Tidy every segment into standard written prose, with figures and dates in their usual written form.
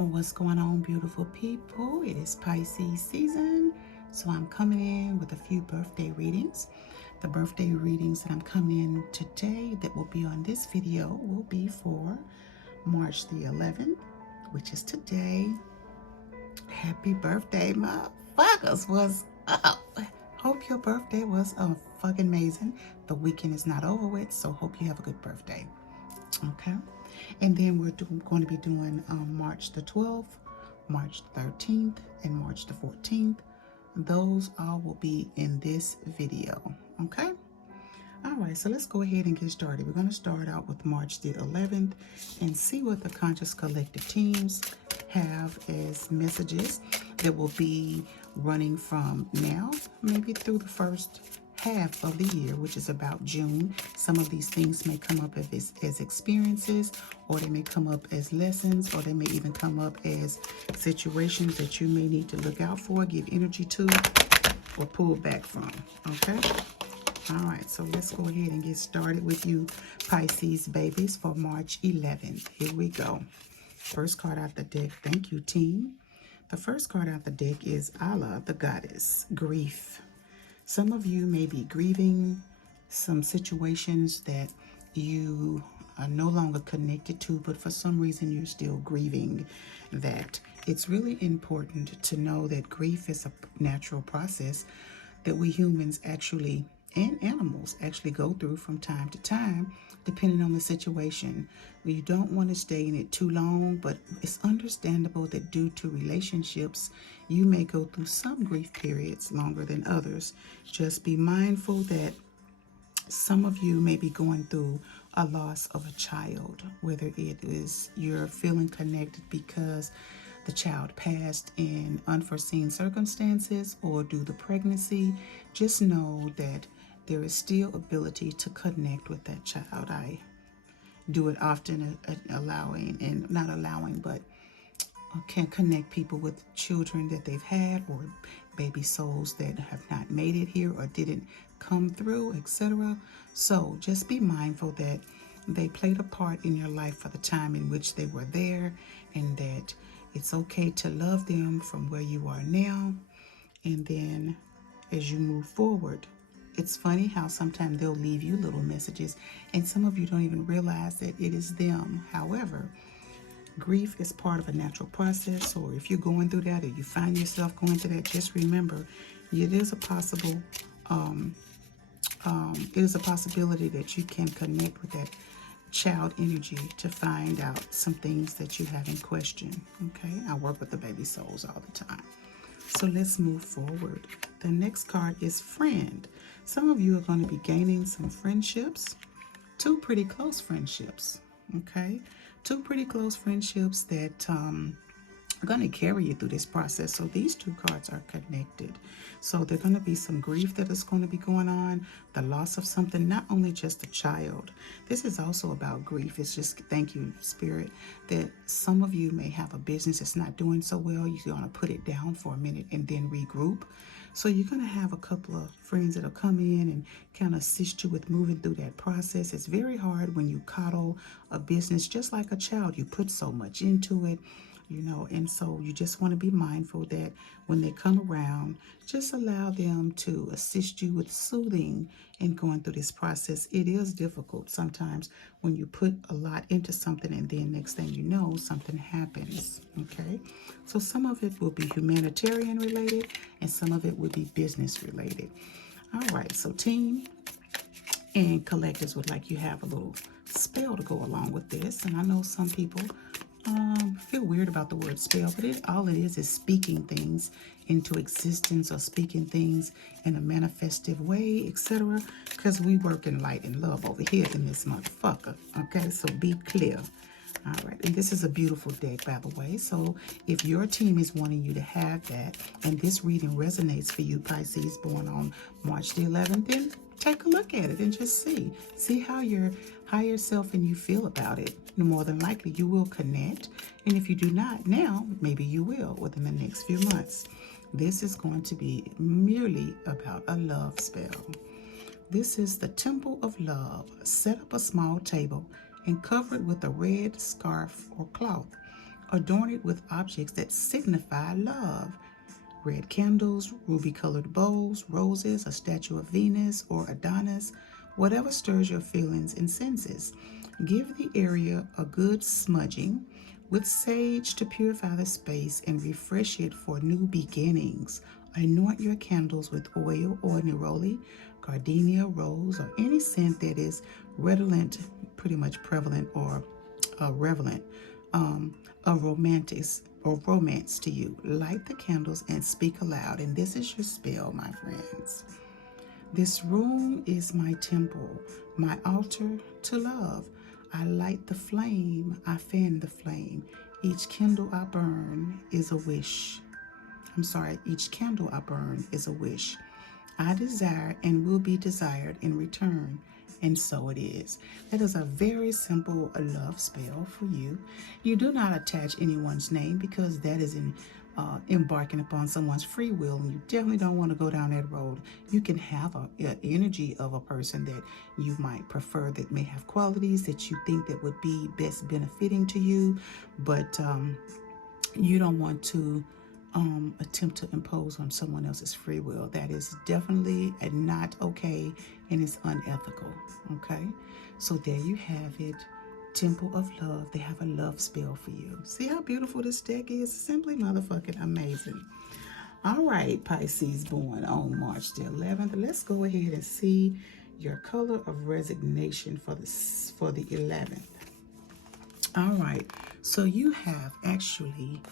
What's going on, beautiful people? It is Pisces season, so I'm coming in with a few birthday readings. The birthday readings that I'm coming in today that will be on this video will be for March the 11th, which is today. Happy birthday, motherfuckers. What's up? Hope your birthday was fucking amazing. The weekend is not over with, so hope you have a good birthday. Okay, and then we're going to be doing March the 12th, March 13th, and March the 14th. Those all will be in this video. Okay, all right, so let's go ahead and get started. We're going to start out with March the 11th and see what the Conscious Collective teams have as messages that will be running from now maybe through the first half of the year, which is about June. Some of these things may come up as experiences, or they may come up as lessons, or they may even come up as situations that you may need to look out for, give energy to, or pull back from. Okay, all right, so let's go ahead and get started with you Pisces babies for March 11th. Here we go. First card out the deck. Thank you, team. The first card out the deck is Allah the Goddess, grief. Some of you may be grieving some situations that you are no longer connected to, but for some reason you're still grieving that. It's really important to know that grief is a natural process that we humans actually, and animals actually, go through from time to time, depending on the situation. You don't want to stay in it too long, but it's understandable that due to relationships, you may go through some grief periods longer than others. Just be mindful that some of you may be going through a loss of a child, whether it is you're feeling connected because the child passed in unforeseen circumstances or due to pregnancy. Just know that there is still ability to connect with that child. I do it often, but can connect people with children that they've had, or baby souls that have not made it here or didn't come through, etc. So just be mindful that they played a part in your life for the time in which they were there, and that it's okay to love them from where you are now. And then as you move forward, it's funny how sometimes they'll leave you little messages, and some of you don't even realize that it is them. However, grief is part of a natural process, or if you're going through that, or you find yourself going through that, just remember it is a possibility that you can connect with that child energy to find out some things that you have in question. Okay, I work with the baby souls all the time. So let's move forward. The next card is friend. Some of you are going to be gaining some friendships, two pretty close friendships. Okay, two pretty close friendships that are going to carry you through this process. So these two cards are connected. So there's going to be some grief that is going to be going on, the loss of something, not only just a child. This is also about grief. It's just, thank you, Spirit, that some of you may have a business that's not doing so well. You're going to put it down for a minute and then regroup. So you're going to have a couple of friends that'll come in and kind of assist you with moving through that process. It's very hard when you coddle a business just like a child. You put so much into it, you know, and so you just want to be mindful that when they come around, just allow them to assist you with soothing and going through this process. It is difficult sometimes when you put a lot into something and then next thing you know, something happens. Okay, so some of it will be humanitarian related and some of it will be business related. All right, so team and collectives would like you have a little spell to go along with this. And I know some people feel weird about the word spell, but all it is speaking things into existence, or speaking things in a manifestive way, etc. Because we work in light and love over here in this motherfucker. Okay, so be clear. All right, and this is a beautiful deck, by the way. So if your team is wanting you to have that, and this reading resonates for you, Pisces, born on March the 11th, then take a look at it and just see how your higher self and you feel about it. More than likely, you will connect. And if you do not now, maybe you will within the next few months. This is going to be merely about a love spell. This is the Temple of Love. Set up a small table and cover it with a red scarf or cloth. Adorn it with objects that signify love. Red candles, ruby-colored bowls, roses, a statue of Venus or Adonis, whatever stirs your feelings and senses. Give the area a good smudging with sage to purify the space and refresh it for new beginnings. Anoint your candles with oil or neroli, gardenia, rose, or any scent that is redolent, pretty much prevalent or relevant, of romantics or romance to you. Light the candles and speak aloud. And this is your spell, my friends. This room is my temple, my altar to love. I light the flame, I fan the flame. Each candle I burn is a wish. Each candle I burn is a wish. I desire and will be desired in return. And so it is. That is a very simple love spell for you. You do not attach anyone's name because that is embarking upon someone's free will, and you definitely don't want to go down that road. You can have an energy of a person that you might prefer that may have qualities that you think that would be best benefiting to you, but you don't want to attempt to impose on someone else's free will. That is definitely not okay, and it's unethical. Okay, so there you have it. Temple of Love. They have a love spell for you. See how beautiful this deck is? Simply motherfucking amazing. All right, Pisces born on March the 11th. Let's go ahead and see your color of resignation for the 11th. All right, so you have actually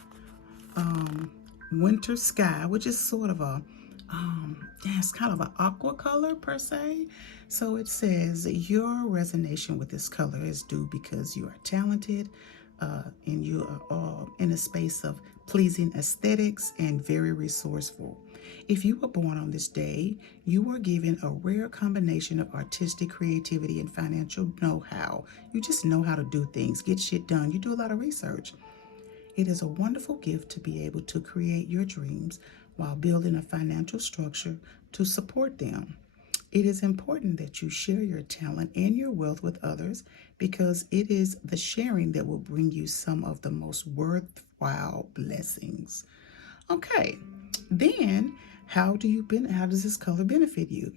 winter sky, which is sort of a it's kind of an aqua color per se. So it says your resonation with this color is due because you are talented and you are in a space of pleasing aesthetics and very resourceful. If you were born on this day, you were given a rare combination of artistic creativity and financial know-how. You just know how to do things, get shit done. You do a lot of research. It is a wonderful gift to be able to create your dreams while building a financial structure to support them. It is important that you share your talent and your wealth with others because it is the sharing that will bring you some of the most worthwhile blessings. Okay, then how does this color benefit you?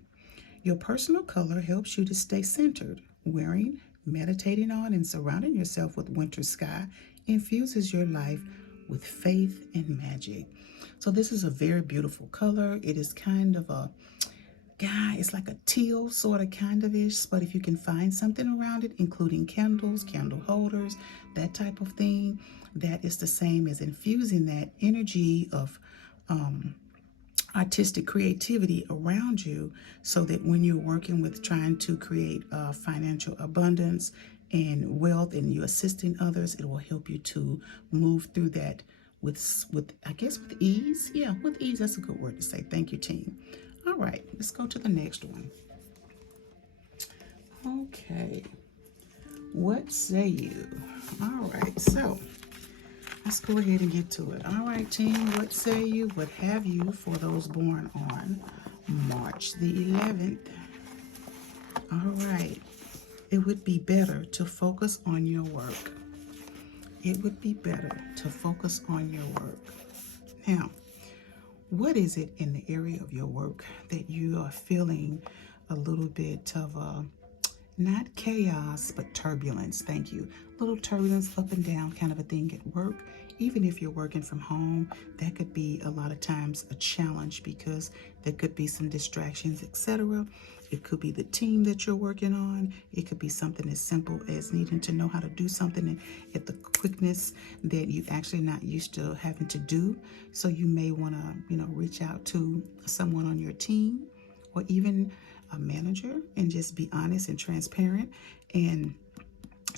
Your personal color helps you to stay centered. Wearing, meditating on, and surrounding yourself with winter sky infuses your life with faith and magic. So this is a very beautiful color. It is kind of it's like a teal sort of kind of ish, but if you can find something around it, including candles, candle holders, that type of thing, that is the same as infusing that energy of artistic creativity around you, so that when you're working with trying to create financial abundance and wealth and you're assisting others, it will help you to move through that with I guess with ease. Yeah, with ease. That's a good word to say. Thank you, team. All right, let's go to the next one. Okay, what say you? All right, so let's go ahead and get to it. All right, team, what say you? What have you for those born on March the 11th? All right, it would be better to focus on your work. It would be better to focus on your work. Now, what is it in the area of your work that you are feeling a little bit of not chaos, but turbulence? Thank you. Little turbulence, up and down kind of a thing at work. Even if you're working from home, that could be a lot of times a challenge because there could be some distractions, etc. It could be the team that you're working on. It could be something as simple as needing to know how to do something at the quickness that you're actually not used to having to do. So you may want to, reach out to someone on your team or even a manager and just be honest and transparent and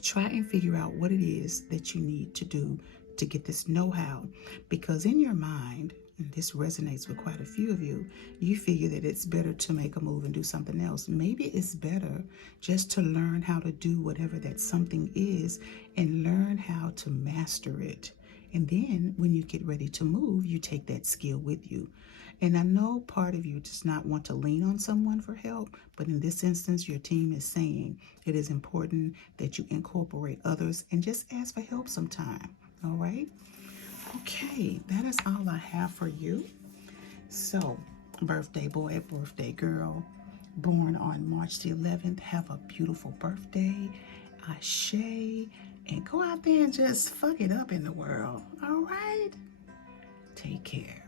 try and figure out what it is that you need to do to get this know-how. Because in your mind, and this resonates with quite a few of you, you figure that it's better to make a move and do something else. Maybe it's better just to learn how to do whatever that something is and learn how to master it. And then when you get ready to move, you take that skill with you. And I know part of you does not want to lean on someone for help, but in this instance, your team is saying it is important that you incorporate others and just ask for help sometime. All right. Okay, that is all I have for you. So, birthday boy, birthday girl, born on March the 11th, have a beautiful birthday. Ashe, and go out there and just fuck it up in the world. All right? Take care.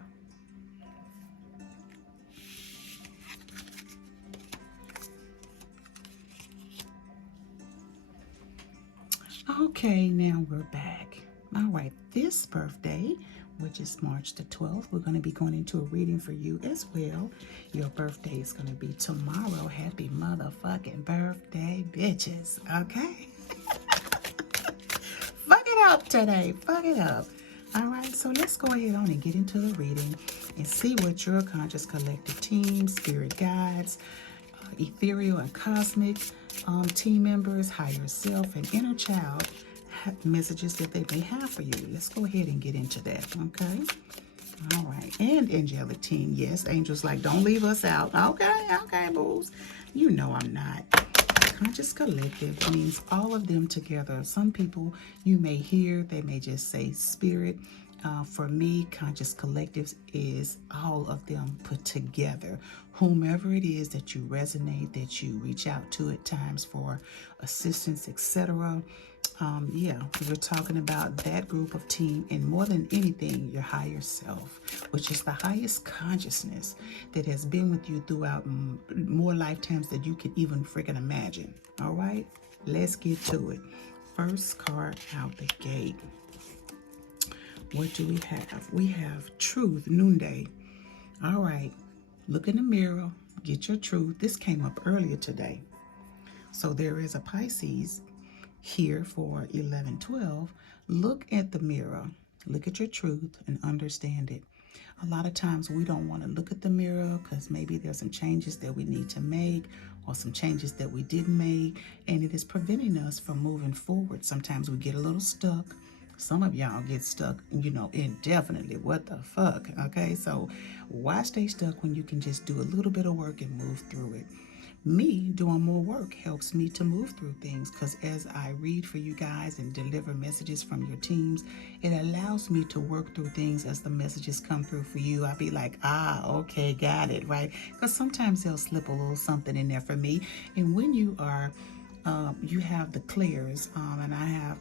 Okay, now we're back. All right, this birthday, which is March the 12th, we're going to be going into a reading for you as well. Your birthday is going to be tomorrow. Happy motherfucking birthday, bitches. Okay? Fuck it up today. Fuck it up. All right, so let's go ahead on and get into the reading and see what your conscious collective team, spirit guides, ethereal and cosmic team members, higher self, and inner child messages that they may have for you. Let's go ahead and get into that, okay? All right, and angelic team, yes, angels like, don't leave us out. Okay, boos. You know I'm not. Conscious collective means all of them together. Some people you may hear, they may just say spirit. For me, conscious collectives is all of them put together. Whomever it is that you resonate, that you reach out to at times for assistance, etc. Yeah, we're talking about that group of team, and more than anything, your higher self, which is the highest consciousness that has been with you throughout more lifetimes than you could even freaking imagine. All right, let's get to it. First card out the gate. What do we have? We have truth, noonday. All right, look in the mirror, get your truth. This came up earlier today. So there is a Pisces here for 11/12. Look at the mirror, look at your truth and understand it. A lot of times we don't want to look at the mirror because maybe there's some changes that we need to make or some changes that we didn't make, and it is preventing us from moving forward. Sometimes we get a little stuck. Some of y'all get stuck, indefinitely. What the fuck? Okay, so why stay stuck when you can just do a little bit of work and move through it? Me doing more work helps me to move through things, because as I read for you guys and deliver messages from your teams, it allows me to work through things as the messages come through for you. I'll be like, okay, got it, right? Because sometimes they'll slip a little something in there for me. And when you are, you have the clairs, and I have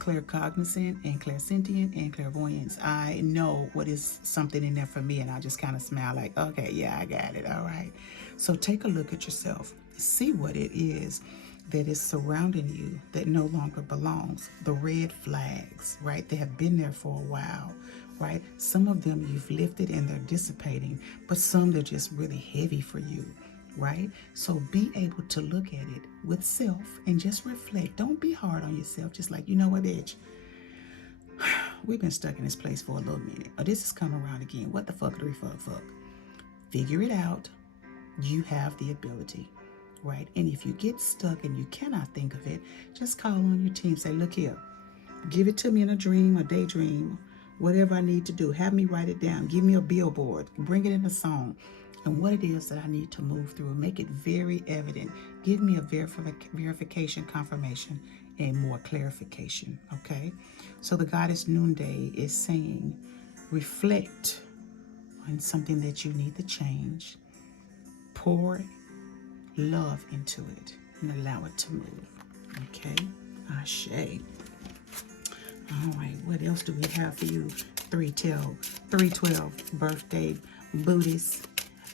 claircognizant and clairsentient and clairvoyance. I know what is something in there for me, and I just kind of smile like, okay, yeah, I got it. All right. So take a look at yourself. See what it is that is surrounding you that no longer belongs. The red flags, right? They have been there for a while, right? Some of them you've lifted and they're dissipating, but some they're just really heavy for you. Right? So be able to look at it with self and just reflect. Don't be hard on yourself. Just like, you know what, bitch? We've been stuck in this place for a little minute. Or this has come around again. What the fuck? Fuck. Figure it out. You have the ability. Right? And if you get stuck and you cannot think of it, just call on your team. Say, look here. Give it to me in a dream, a daydream, whatever I need to do. Have me write it down. Give me a billboard. Bring it in a song. And what it is that I need to move through. Make it very evident. Give me a verification, confirmation, and more clarification, okay? So the goddess Noonday is saying, reflect on something that you need to change. Pour love into it and allow it to move, okay? Ashe. All right, what else do we have for you? 312 birthday Buddhist.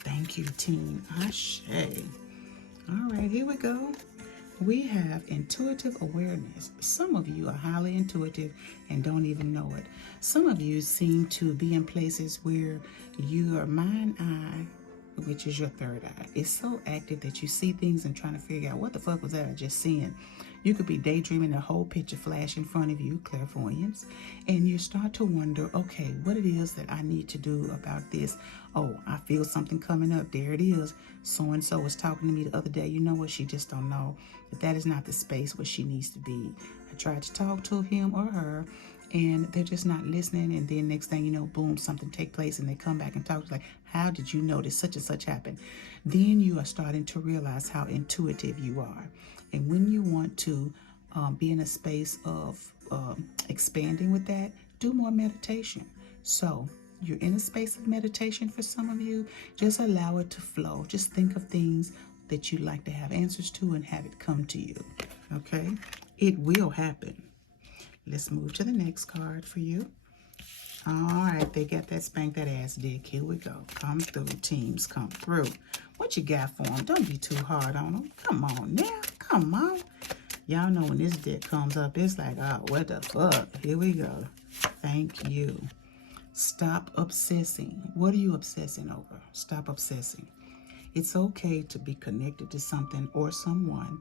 Thank you, team. Ashe. All right, here we go. We have intuitive awareness. Some of you are highly intuitive and don't even know it. Some of you seem to be in places where your mind eye, which is your third eye, is so active that you see things and trying to figure out what the fuck was that I just seeing. You could be daydreaming, a whole picture flash in front of you, clairvoyance, and you start to wonder, okay, what it is that I need to do about this. Oh, I feel something coming up. There it is. So-and-so was talking to me the other day. You know what? She just don't know that is not the space where she needs to be. I tried to talk to him or her, and they're just not listening. And then next thing you know, boom, something take place, and they come back and talk like, how did you notice such and such happened? Then you are starting to realize how intuitive you are. And when you want to be in a space of expanding with that, do more meditation. So you're in a space of meditation for some of you. Just allow it to flow. Just think of things that you'd like to have answers to and have it come to you. Okay? It will happen. Let's move to the next card for you. All right, they got that spank that ass dick. Here we go. Come through, teams, come through. What you got for them? Don't be too hard on them. Come on now, come on. Y'all know when this dick comes up, it's like, oh, what the fuck? Here we go. Thank you. Stop obsessing. What are you obsessing over? Stop obsessing. It's okay to be connected to something or someone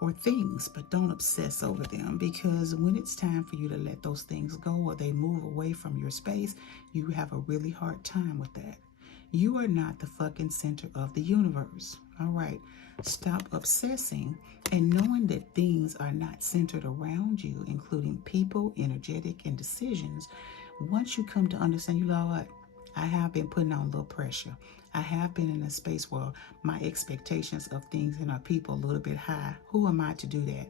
or things, but don't obsess over them, because when it's time for you to let those things go or they move away from your space, you have a really hard time with that. You are not the fucking center of the universe. All right. Stop obsessing and knowing that things are not centered around you, including people, energetic, and decisions. Once you come to understand, you know what? I have been putting on a little pressure. I have been in a space where my expectations of things and our people a little bit high. Who am I to do that?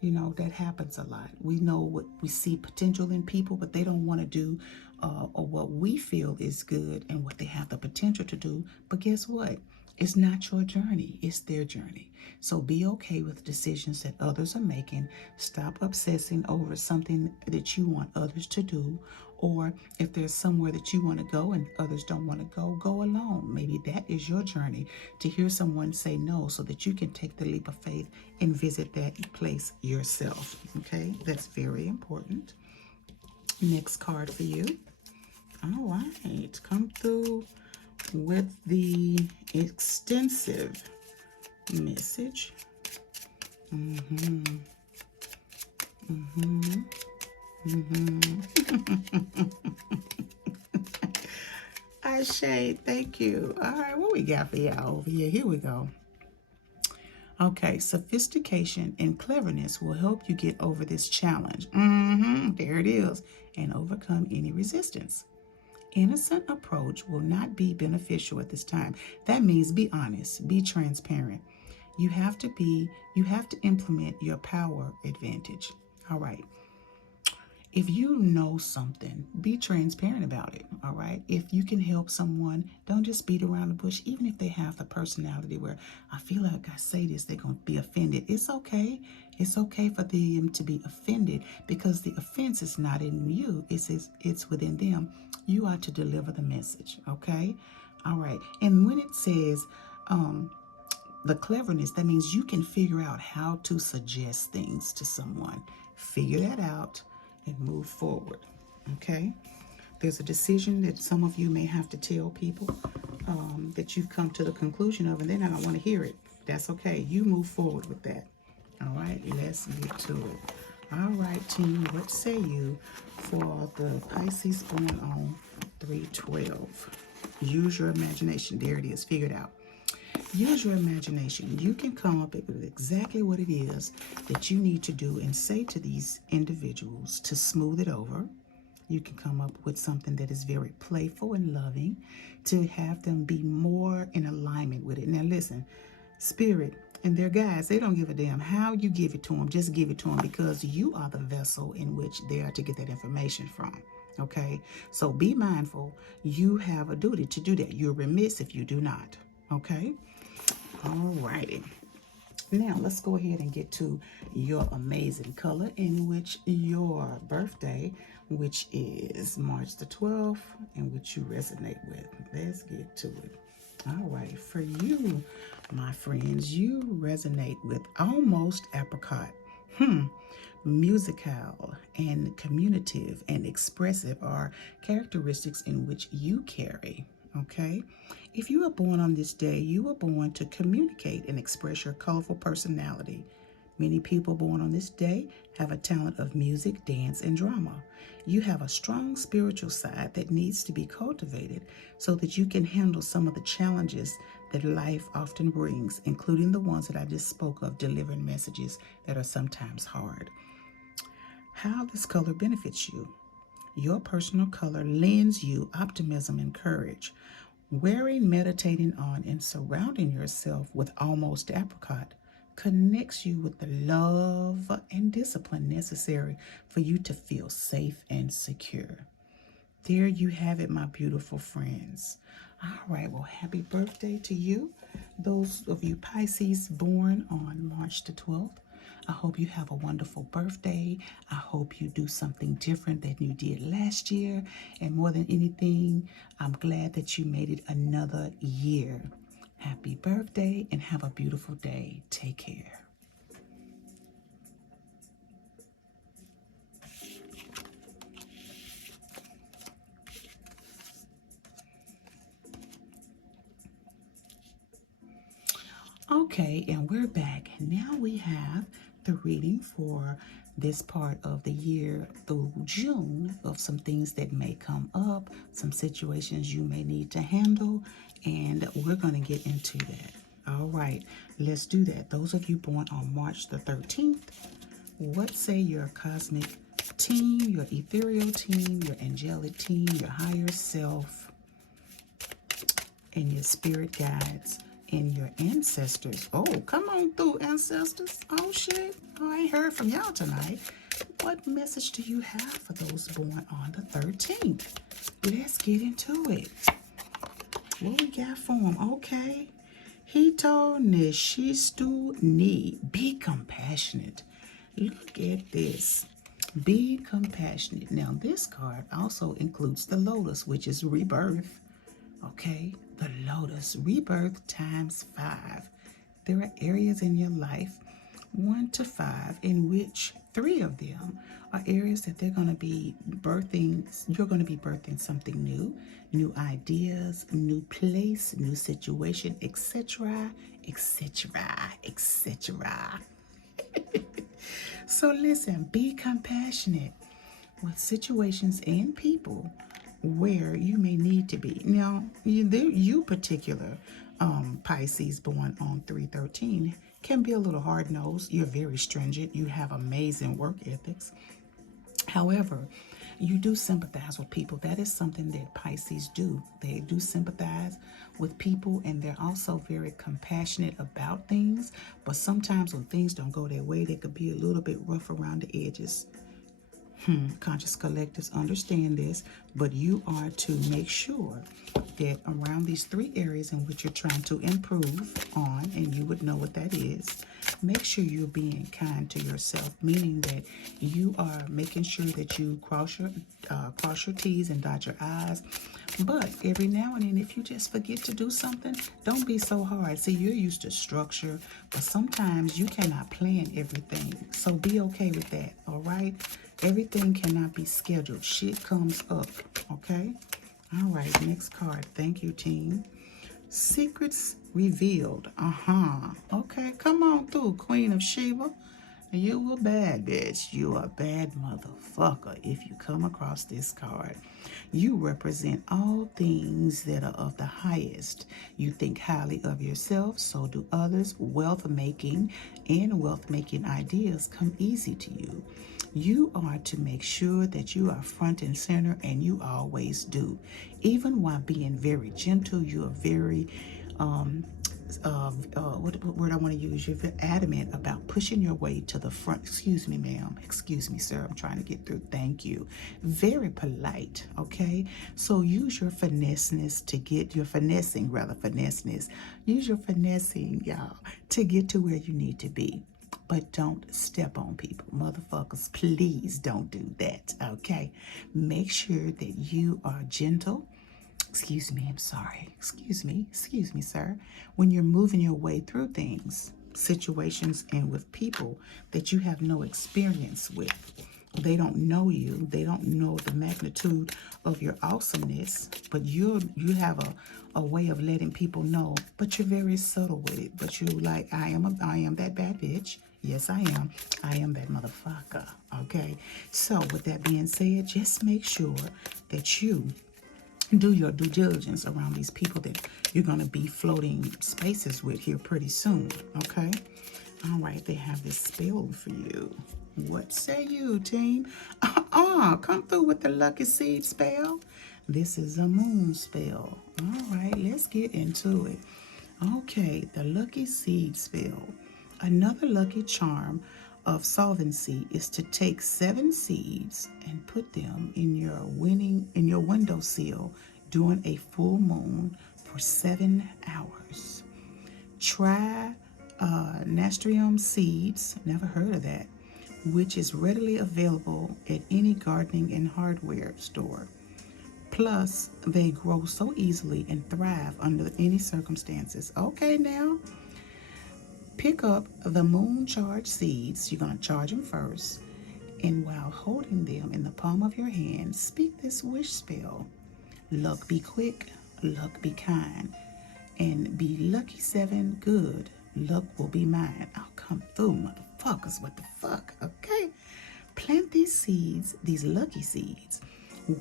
You know, that happens a lot. We know what we see potential in people, but they don't want to do or what we feel is good and what they have the potential to do. But guess what? It's not your journey. It's their journey. So be okay with decisions that others are making. Stop obsessing over something that you want others to do. Or if there's somewhere that you want to go and others don't want to go, go alone. Maybe that is your journey, to hear someone say no so that you can take the leap of faith and visit that place yourself. Okay, that's very important. Next card for you. All right, come through with the extensive message. Ashay, thank you. All right, what we got for y'all over here? Here we go. Okay, sophistication and cleverness will help you get over this challenge. There it is. And overcome any resistance. Innocent approach will not be beneficial at this time. That means be honest, be transparent. You have to implement your power advantage. All right. If you know something, be transparent about it, all right? If you can help someone, don't just beat around the bush, even if they have the personality where I feel like I say this, they're going to be offended. It's okay. It's okay for them to be offended, because the offense is not in you. It's within them. You are to deliver the message, okay? All right. And when it says the cleverness, that means you can figure out how to suggest things to someone. Figure that out and move forward, okay? There's a decision that some of you may have to tell people that you've come to the conclusion of, and then I don't want to hear it. That's okay. You move forward with that. All right, let's get to it. All right, team, what say you for the Pisces born on 3/12? Use your imagination. There it is. Figure it out. Use your imagination. You can come up with exactly what it is that you need to do and say to these individuals to smooth it over. You can come up with something that is very playful and loving to have them be more in alignment with it. Now listen, Spirit and their guides, they don't give a damn how you give it to them. Just give it to them, because you are the vessel in which they are to get that information from. Okay? So be mindful. You have a duty to do that. You're remiss if you do not. Okay? All righty. Now let's go ahead and get to your amazing color in which your birthday, which is March the 12th, and which you resonate with. Let's get to it. All right, for you, my friends, you resonate with almost apricot. Musical and communicative and expressive are characteristics in which you carry. Okay? If you were born on this day, you were born to communicate and express your colorful personality. Many people born on this day have a talent of music, dance, and drama. You have a strong spiritual side that needs to be cultivated so that you can handle some of the challenges that life often brings, including the ones that I just spoke of, delivering messages that are sometimes hard. How this color benefits you. Your personal color lends you optimism and courage. Wearing, meditating on, and surrounding yourself with almost apricot connects you with the love and discipline necessary for you to feel safe and secure. There you have it, my beautiful friends. All right, well, happy birthday to you. Those of you Pisces born on March the 12th, I hope you have a wonderful birthday. I hope you do something different than you did last year. And more than anything, I'm glad that you made it another year. Happy birthday and have a beautiful day. Take care. Okay, and we're back. And now we have the reading for this part of the year through June of some things that may come up, some situations you may need to handle, and we're going to get into that. All right, let's do that. Those of you born on March the 13th, what say your cosmic team, your ethereal team, your angelic team, your higher self, and your spirit guides and your ancestors? Oh, come on through, ancestors. Oh, shit. Oh, I ain't heard from y'all tonight. What message do you have for those born on the 13th? Let's get into it. What we got for them? Okay. Hito Nishistu Ni. Be compassionate. Look at this. Be compassionate. Now, this card also includes the lotus, which is rebirth. Okay, the lotus, rebirth times 5. There are areas in your life, 1 to 5, in which 3 of them are areas that they're going to be birthing. You're going to be birthing something new, new ideas, new place, new situation, etc., etc., etc. So listen, be compassionate with situations and people where you may need to be. Now, you particular Pisces born on 313 can be a little hard-nosed. You're very stringent. You have amazing work ethics. However, you do sympathize with people. That is something that Pisces do. They do sympathize with people, and they're also very compassionate about things. But sometimes when things don't go their way, they could be a little bit rough around the edges. Conscious collectives understand this, but you are to make sure that around these 3 areas in which you're trying to improve on, and you would know what that is, make sure you're being kind to yourself, meaning that you are making sure that you cross your T's and dot your I's. But every now and then, if you just forget to do something, don't be so hard. See, you're used to structure, but sometimes you cannot plan everything. So be okay with that, all right? Everything cannot be scheduled. Shit comes up, okay? All right, next card. Thank you, team. Secrets revealed. Okay, come on through, Queen of Sheba. You a bad bitch. You a bad motherfucker if you come across this card. You represent all things that are of the highest. You think highly of yourself, so do others. Wealth making and wealth making ideas come easy to you. You are to make sure that you are front and center, and you always do. Even while being very gentle, you are very what word I want to use? You're adamant about pushing your way to the front. Excuse me, ma'am. Excuse me, sir. I'm trying to get through. Thank you. Very polite, okay? So use your fineness to get your finessing, rather, fineness. Use your finessing, y'all, to get to where you need to be. But don't step on people. Motherfuckers, please don't do that, okay? Make sure that you are gentle. Excuse me, I'm sorry. Excuse me, sir. When you're moving your way through things, situations, and with people that you have no experience with, they don't know you, they don't know the magnitude of your awesomeness, but you have a way of letting people know, but you're very subtle with it. But you're like, I am that bad bitch. Yes, I am. I am that motherfucker. Okay. So with that being said, just make sure that you do your due diligence around these people that you're going to be floating spaces with here pretty soon, okay? All right, they have this spell for you. What say you, team? Come through with the lucky seed spell. This is a moon spell. All right, let's get into it. Okay, the lucky seed spell. Another lucky charm of solvency is to take 7 seeds and put them in your windowsill during a full moon for 7 hours. Try nasturtium seeds, never heard of that, which is readily available at any gardening and hardware store. Plus, they grow so easily and thrive under any circumstances. Okay, now pick up the moon charged seeds. You're going to charge them first. And while holding them in the palm of your hand, speak this wish spell. Luck be quick, luck be kind, and be lucky 7 good. Luck will be mine. I'll come through, motherfuckers. What the fuck? Okay? Plant these seeds, these lucky seeds,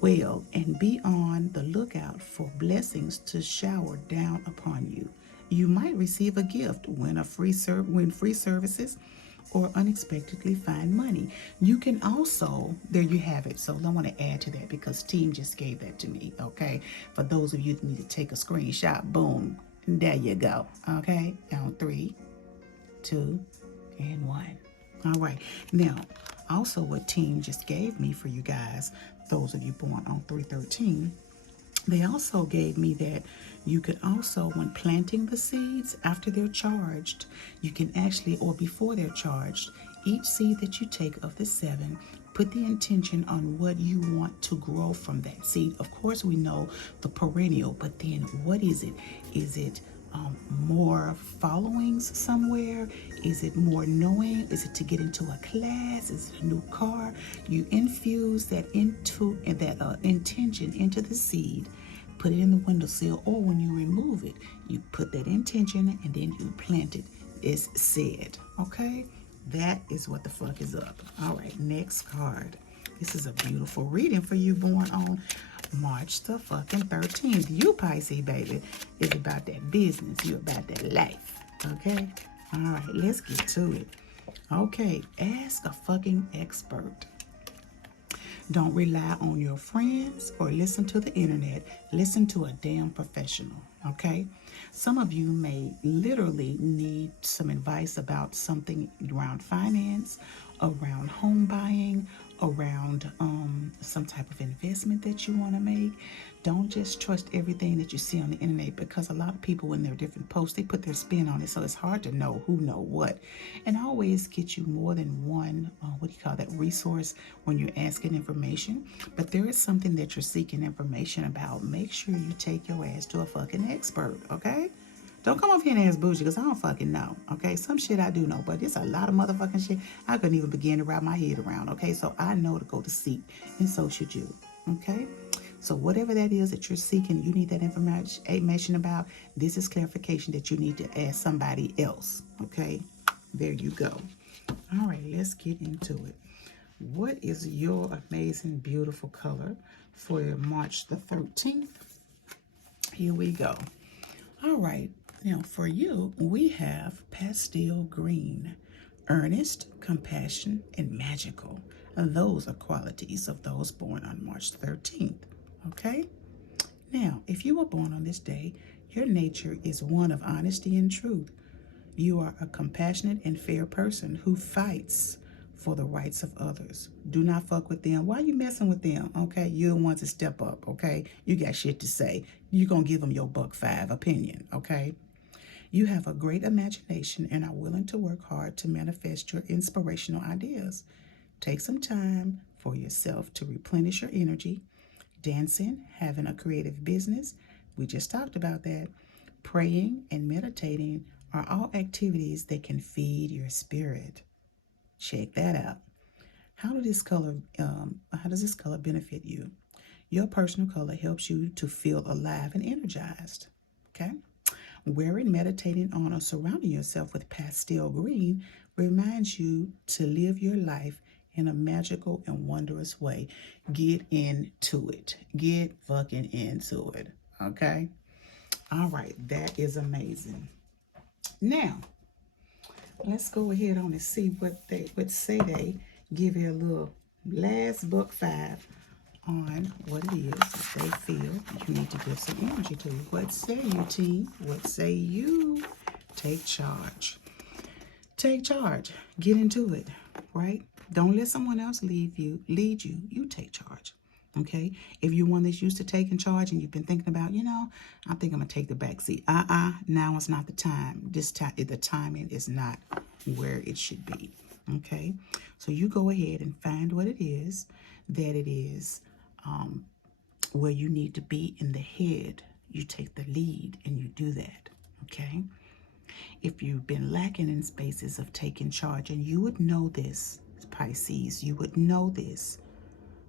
well, and be on the lookout for blessings to shower down upon you. You might receive a gift, win free services, or unexpectedly find money. You can also, there you have it. So I want to add to that because team just gave that to me, okay? For those of you that need to take a screenshot, boom, there you go, okay? On 3, 2, and 1. All right, now, also what team just gave me for you guys, those of you born on 3/13, they also gave me that you could also, when planting the seeds after they're charged, you can actually, or before they're charged, each seed that you take of the 7, put the intention on what you want to grow from that seed. Of course, we know the perennial, but then what is it? Is it more followings somewhere? Is it more knowing? Is it to get into a class? Is it a new car? You infuse that intention into the seed, put it in the windowsill, or when you remove it, you put that intention and then you plant it. It's said, okay? That is what the fuck is up. All right, next card. This is a beautiful reading for you born on March the fucking 13th. You, Pisces, baby, is about that business. You're about that life, okay? All right, let's get to it. Okay, ask a fucking expert. Don't rely on your friends or listen to the internet. Listen to a damn professional, okay? Some of you may literally need some advice about something around finance, around home buying, around some type of investment that you want to make. Don't just trust everything that you see on the internet, because a lot of people, in their different posts, they put their spin on it, so it's hard to know who know what. And always get you more than one resource when you're asking information. But there is something that you're seeking information about, make sure you take your ass to a fucking expert, okay? Don't come up here and ask Boujee, because I don't fucking know, okay? Some shit I do know, but it's a lot of motherfucking shit I couldn't even begin to wrap my head around, okay? So I know to go to seek, and so should you, okay? So whatever that is that you're seeking, you need that information about, this is clarification that you need to ask somebody else, okay? There you go. All right, let's get into it. What is your amazing, beautiful color for March the 13th? Here we go. All right, now for you, we have pastel green, earnest, compassion, and magical. And those are qualities of those born on March 13th, okay? Now, if you were born on this day, your nature is one of honesty and truth. You are a compassionate and fair person who fights for the rights of others. Do not fuck with them. Why you messing with them? Okay, you're the ones to step up, okay? You got shit to say. You're going to give them your $1.5 opinion, okay? You have a great imagination and are willing to work hard to manifest your inspirational ideas. Take some time for yourself to replenish your energy. Dancing, having a creative business, we just talked about that. Praying and meditating are all activities that can feed your spirit. Check that out. How does this color benefit you? Your personal color helps you to feel alive and energized. Okay? Wearing, meditating on, or surrounding yourself with pastel green reminds you to live your life in a magical and wondrous way. Get into it. Get fucking into it. Okay? All right, that is amazing. Now, let's go ahead on and see what say they give you a little last $1.5 on what it is that they feel you need to give some energy to. What say you, team? What say you? Take charge. Take charge. Get into it, right? Don't let someone else lead you. You take charge. Okay? If you're one that's used to taking charge and you've been thinking about, I think I'm gonna take the back seat. Now is not the time. This time the timing is not where it should be. Okay? So you go ahead and find what it is that it is where you need to be in the head. You take the lead and you do that. Okay? If you've been lacking in spaces of taking charge, and you would know this, Pisces, you would know this,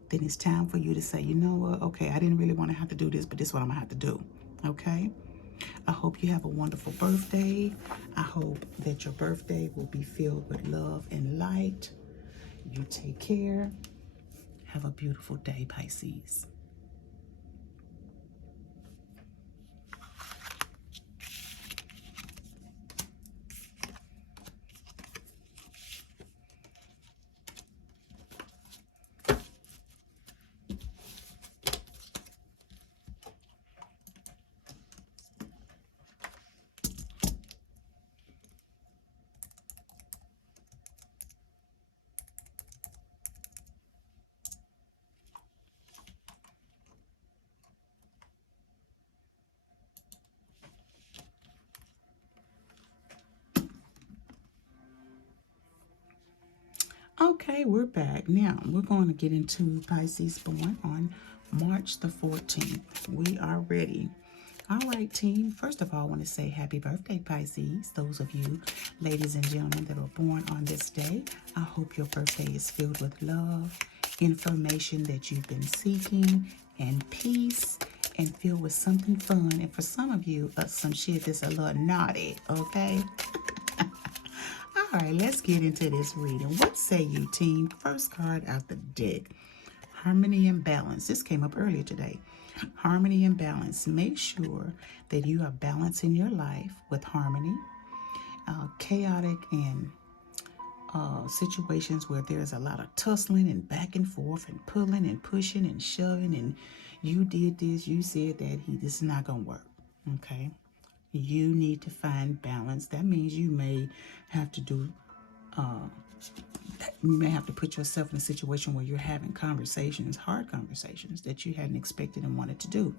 then it's time for you to say, you know what, okay, I didn't really want to have to do this, but this is what I'm going to have to do, okay? I hope you have a wonderful birthday. I hope that your birthday will be filled with love and light. You take care. Have a beautiful day, Pisces. Okay, we're back. Now, we're going to get into Pisces born on March the 14th. We are ready. All right, team. First of all, I want to say happy birthday, Pisces. Those of you, ladies and gentlemen, that were born on this day, I hope your birthday is filled with love, information that you've been seeking, and peace, and filled with something fun. And for some of you, some shit that's a little naughty, okay? All right, let's get into this reading. What say you, team? First card out the deck. Harmony and balance. This came up earlier today. Harmony and balance. Make sure that you are balancing your life with harmony. Chaotic and situations where there's a lot of tussling and back and forth and pulling and pushing and shoving and you did this, you said that, this is not going to work. Okay? You need to find balance. That means you may have to put yourself in a situation where you're having conversations, hard conversations that you hadn't expected and wanted to do.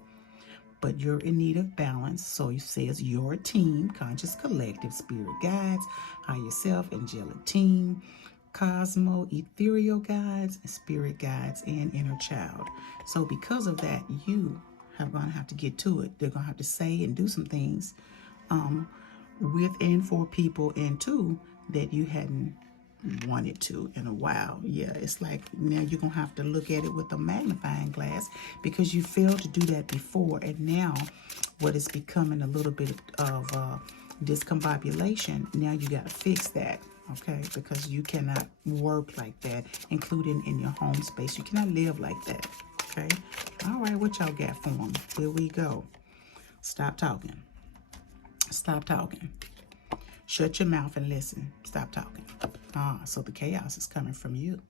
But you're in need of balance. So it says your team, conscious collective, spirit guides, higher self, angelic team, cosmo, ethereal guides, spirit guides, and inner child. So because of that, you are going to have to get to it. They're going to have to say and do some things with and for people, and two, that you hadn't wanted to in a while. Yeah, it's like now you're gonna have to look at it with a magnifying glass because you failed to do that before, and now what is becoming a little bit of discombobulation, now you got to fix that. Okay, because you cannot work like that, including in your home space. You cannot live like that. Okay, all right, what y'all got for them? Here we go. Stop talking. Stop talking. Shut your mouth and listen. Stop talking. So the chaos is coming from you.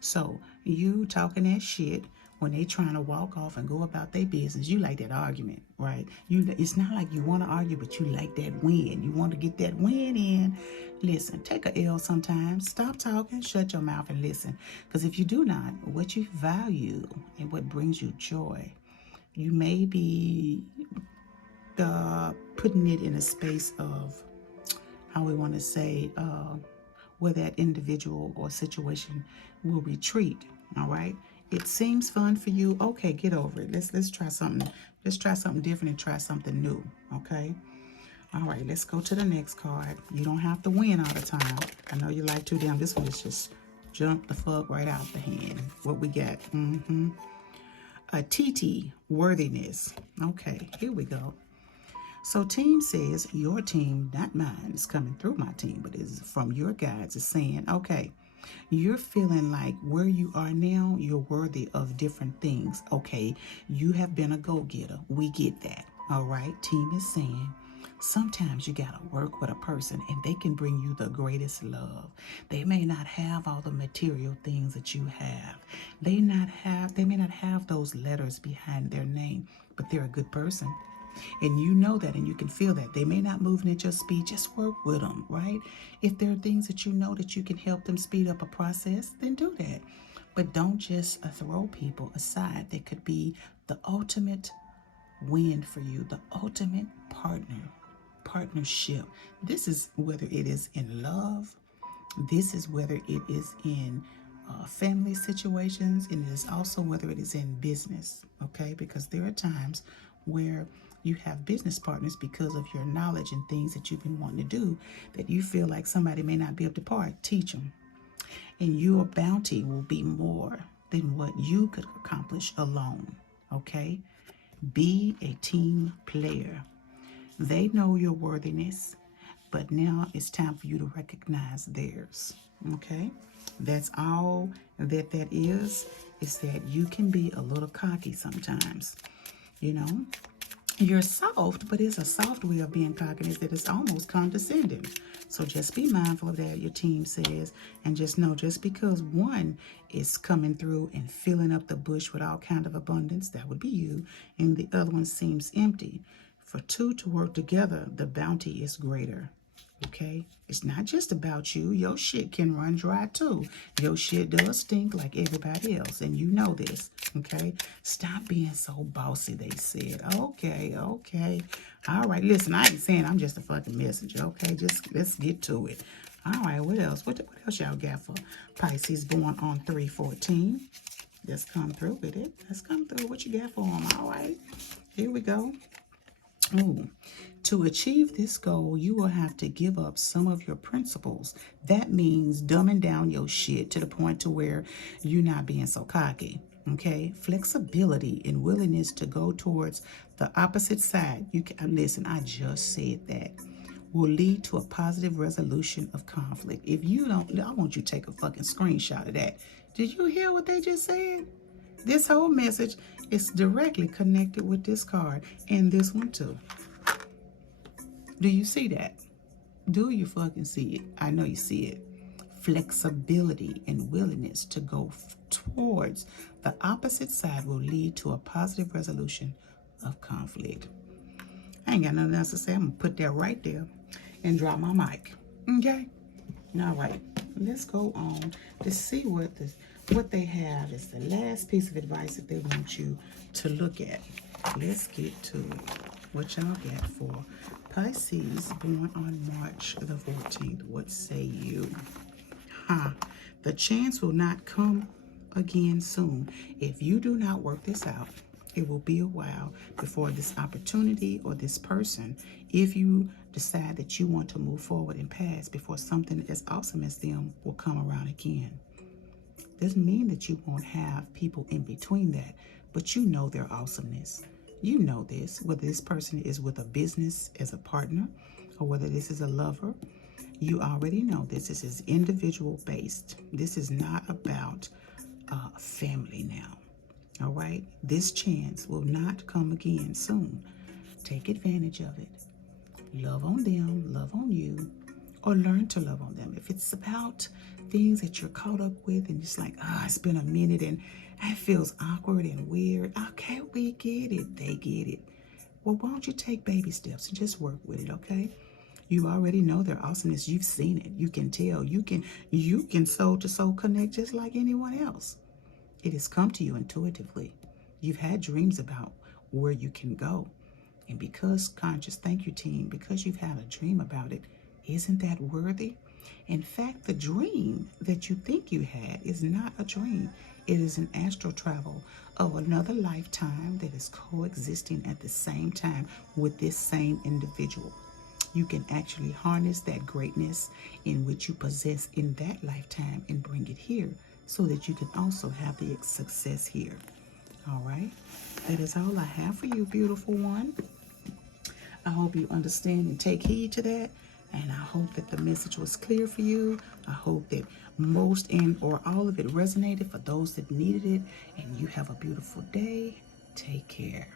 So you talking that shit when they trying to walk off and go about their business. You like that argument, right? It's not like you want to argue, but you like that win. You want to get that win in. Listen, take a L sometimes. Stop talking. Shut your mouth and listen. Because if you do not, what you value and what brings you joy, you may be putting it in a space of, how we want to say, where that individual or situation will retreat. All right, it seems fun for you. Okay, get over it. Let's try something. Let's try something different and try something new. Okay. All right, let's go to the next card. You don't have to win all the time. I know you like to. Damn, this one is just jump the fuck right out the hand. What we got? A TT, worthiness. Okay, here we go. So team says, your team, not mine, is coming through my team, but is from your guides, is saying, okay, you're feeling like where you are now, you're worthy of different things. Okay, you have been a go-getter. We get that. All right, team is saying, sometimes you got to work with a person and they can bring you the greatest love. They may not have all the material things that you have. They may not have those letters behind their name, but they're a good person. And you know that, and you can feel that. They may not move at your speed. Just work with them, right? If there are things that you know that you can help them speed up a process, then do that. But don't just throw people aside. They could be the ultimate win for you, the ultimate partnership. This is whether it is in love, this is whether it is in family situations, and it is also whether it is in business, okay? Because there are times where you have business partners because of your knowledge and things that you've been wanting to do that you feel like somebody may not be able to part. Teach them. And your bounty will be more than what you could accomplish alone, okay? Be a team player. They know your worthiness, but now it's time for you to recognize theirs, okay? That's all that is that you can be a little cocky sometimes, you know? You're soft, but it's a soft way of being cocky is that it's almost condescending. So just be mindful of that, your team says, and just know just because one is coming through and filling up the bush with all kind of abundance, that would be you, and the other one seems empty. For two to work together, the bounty is greater. Okay? It's not just about you. Your shit can run dry too. Your shit does stink like everybody else, and you know this. Okay? Stop being so bossy, they said. Okay. All right, listen, I ain't saying I'm just a fucking messenger, okay? Just let's get to it. All right, what else? What else y'all got for Pisces born on 3/14? Let's come through with it. Let's come through. What you got for them? All right, here we go. Ooh. To achieve this goal, you will have to give up some of your principles. That means dumbing down your shit to the point to where you're not being so cocky. Okay? Flexibility and willingness to go towards the opposite side. You can listen, I just said that. Will lead to a positive resolution of conflict. If you don't, I want you to take a fucking screenshot of that. Did you hear what they just said? This whole message is directly connected with this card and this one too. Do you see that? Do you fucking see it? I know you see it. Flexibility and willingness to go towards the opposite side will lead to a positive resolution of conflict. I ain't got nothing else to say. I'm going to put that right there and drop my mic. Okay? All right. Let's go on to see what they have is the last piece of advice that they want you to look at. Let's get to what y'all got for Pisces born on March the 14th. What say you? The chance will not come again soon. If you do not work this out, it will be a while before this opportunity or this person, if you decide that you want to move forward and pass, before something as awesome as them will come around again. Doesn't mean that you won't have people in between that, but you know their awesomeness. You know this, whether this person is with a business as a partner or whether this is a lover. You already know this. This is individual based. This is not about family now. All right? This chance will not come again soon. Take advantage of it. Love on them, love on you, or learn to love on them. If it's about things that you're caught up with and it's like, it's been a minute and it feels awkward and weird. Okay, we get it. They get it. Well, why don't you take baby steps and just work with it, okay? You already know their awesomeness. You've seen it. You can tell. You can soul to soul connect just like anyone else. It has come to you intuitively. You've had dreams about where you can go. And because conscious, thank you team, because you've had a dream about it, isn't that worthy? In fact, the dream that you think you had is not a dream. It is an astral travel of another lifetime that is coexisting at the same time with this same individual. You can actually harness that greatness in which you possess in that lifetime and bring it here so that you can also have the success here. All right? That is all I have for you, beautiful one. I hope you understand and take heed to that. And I hope that the message was clear for you. I hope that most and or all of it resonated for those that needed it. And you have a beautiful day. Take care.